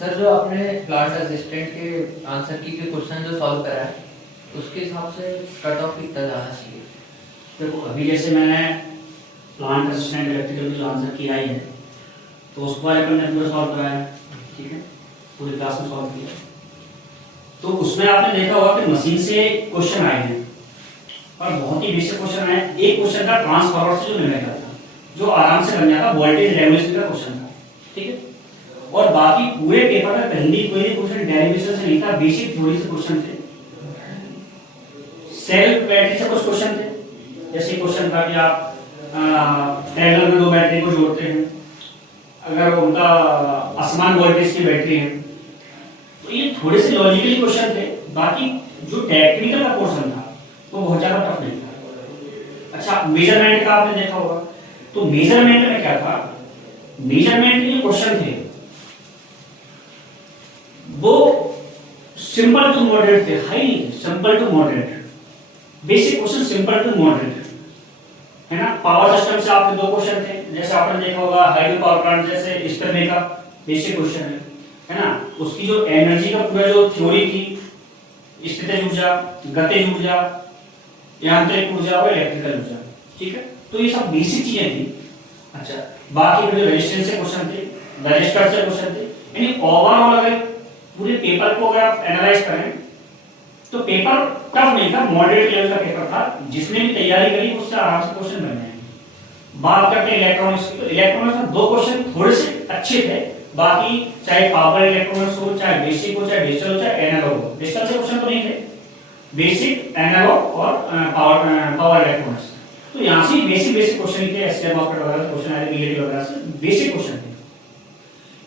Sir जो आपने plant assistant के आंसर की के क्वेश्चन जो सॉल्व करा है उसके हिसाब से कट ऑफ कितना जाना चाहिए? देखो अभी जैसे मैंने प्लांट असिस्टेंट इलेक्ट्रिकल की जो आंसर की आई है तो उसको वाले पर मैंने पूरा सॉल्व कराया है, ठीक है, पूरी क्लास में सॉल्व किया। तो उसमें आपने देखा होगा कि मशीन से क्वेश्चन आए हैं और बहुत ही बेसिक क्वेश्चन आए। एक क्वेश्चन था ट्रांसफार्मर से जो निर्णय था, जो आराम से बन जाता, वोल्टेज रेगुलेशन का क्वेश्चन था, ठीक है। और बाकी पूरे पेपर में कहीं भी कोई क्वेश्चन डेरिवेशन से नहीं था, बेसिक थ्योरी से क्वेश्चन थे। सेल बैटरी से कुछ क्वेश्चन थे, जैसे क्वेश्चन था कि आप ट्रायंगल में दो बैटरी को जोड़ते हैं, अगर उनका असमान वोल्टेज की बैटरी है, तो ये थोड़े से लॉजिकली क्वेश्चन थे। बाकी जो टेक्निकल का पोर्शन था वो बहुत ज्यादा टफ नहीं था। अच्छा, मेजरमेंट का आपने देखा होगा, तो मेजरमेंट में क्या था, मेजरमेंट के जो क्वेश्चन थे वो सिंपल टू मॉडरेट थे, high simple to moderate, basic question simple to moderate, है ना। पावर सिस्टम से आपके दो क्वेश्चन थे, जैसे आपने देखा होगा हाइड्रो पावर प्लांट जैसे इस तरह का बेसिक क्वेश्चन है ना। उसकी जो एनर्जी का पूरा जो थ्योरी थी, स्थितिज ऊर्जा, गतिज ऊर्जा, यांत्रिक ऊर्जा और इलेक्ट्रिकल ऊर्जा, ठीक है। तो ये सब बेसिक चीजें थी। अच्छा, बाकी जो रेजिस्टेंस से क्वेश्चन थे, रजिस्टर से क्वेश्चन थे, यानी ओवरऑल अगर पूरे पेपर को अगर आप एनालाइज करें तो पेपर टफ नहीं था, मॉडरेट लेवल का पेपर था। जिसने भी तैयारी करी उससे आराम से क्वेश्चन बन जाएंगे। बात करते हैं इलेक्ट्रॉनिक्स की, तो इलेक्ट्रॉनिक्स में दो क्वेश्चन थोड़े से अच्छे थे, बाकी चाहे पावर इलेक्ट्रॉनिक्स हो, चाहे बेसिक हो, चाहे डिजिटल हो, चाहे एनालॉग हो, डिजिटल से क्वेश्चन तो नहीं थे, बेसिक, एनालॉग और पावर इलेक्ट्रॉनिक्स। तो यहाँ से बेसिक क्वेश्चन थे, एसटीएम मॉस्फेट वगैरह से क्वेश्चन आए, बीएडी वगैरह से बेसिक क्वेश्चन थे।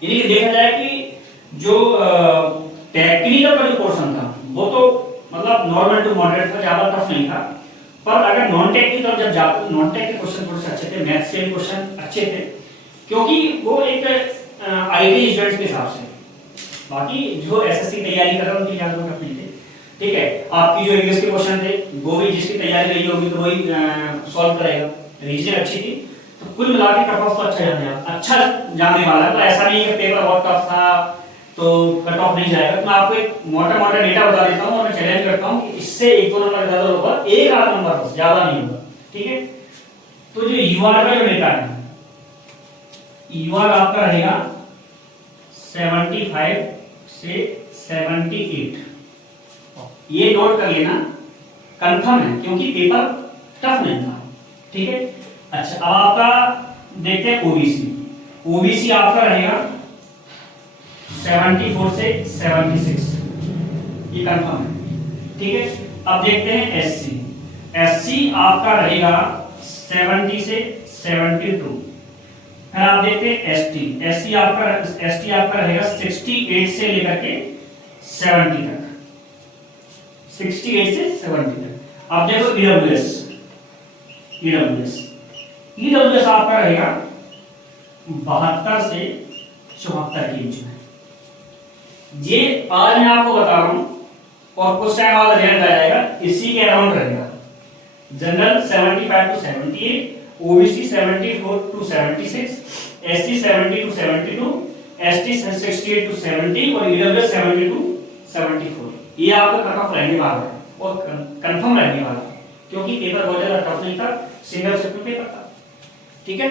यानी देखा जाए कि जो टेक्निकल का जो पोर्शन था वो तो मतलब नॉर्मल टू मॉडरेट था, ज्यादा टफ नहीं था। पर अगर नॉन टेक की तरफ जब जाते, नॉन टेक के क्वेश्चन थोड़े से अच्छे थे, मैथ्स के क्वेश्चन अच्छे थे, क्योंकि वो एक आईटी स्टूडेंट्स के हिसाब से। बाकी जो एसएससी तैयारी कर रहे हैं उनके ज्यादा टफ नहीं थे, ठीक है। आपकी जो इंग्लिश के क्वेश्चन थे वो भी जिसकी तैयारी रही होगी तो वही सॉल्व करेगा। रीजनिंग अच्छी थी, तो कुल मिला के कट ऑफ तो अच्छा जाने वाला है। तो ऐसा नहीं है कि पेपर बहुत टफ था तो कट ऑफ नहीं जाएगा। तो मैं आपको एक मोटा डेटा बता देता हूँ और मैं चैलेंज करता हूँ कि इससे एक दो नंबर ज्यादा होगा, एक आध नंबर बस, ज्यादा नहीं होगा, ठीक है। तो जो यूआर का जो डेटा है, यूआर आपका रहेगा 75 से 78। ये नोट कर लेना, कंफर्म है क्योंकि पेपर टफ नहीं था, ठीक है। अच्छा, अब आपका देखते हैं ओबीसी। ओबीसी आपका रहेगा 74 से 76, ये कंफर्म है, ठीक है। अब देखते हैं एससी। एससी आपका रहेगा 70 से 72। फिर आप देखते हैं एसटी। एसटी आपका रहेगा 68 से लेकर के 70 तक, 68 से 70 तक। अब देखो ईडब्ल्यूएस। ईडब्ल्यूएस आपका रहेगा 72 से 74 के बीच में। ये आज मैं आपको बता रहा हूं और कुछ टाइम बाद रिजल्ट आ जाएगा, इसी के अराउंड रहेगा। General 75 to 78, OBC 74 to 76, SC 70 to 72, ST 68 to 70 और ईडब्ल्यूएस 70 टू 74। ये आपका कट ऑफ रहने वाला है और कंफर्म रहने वाला है, क्योंकि पेपर बहुत ज्यादा टफ नहीं था, सिंगल सेक्टर पेपर था, ठीक है।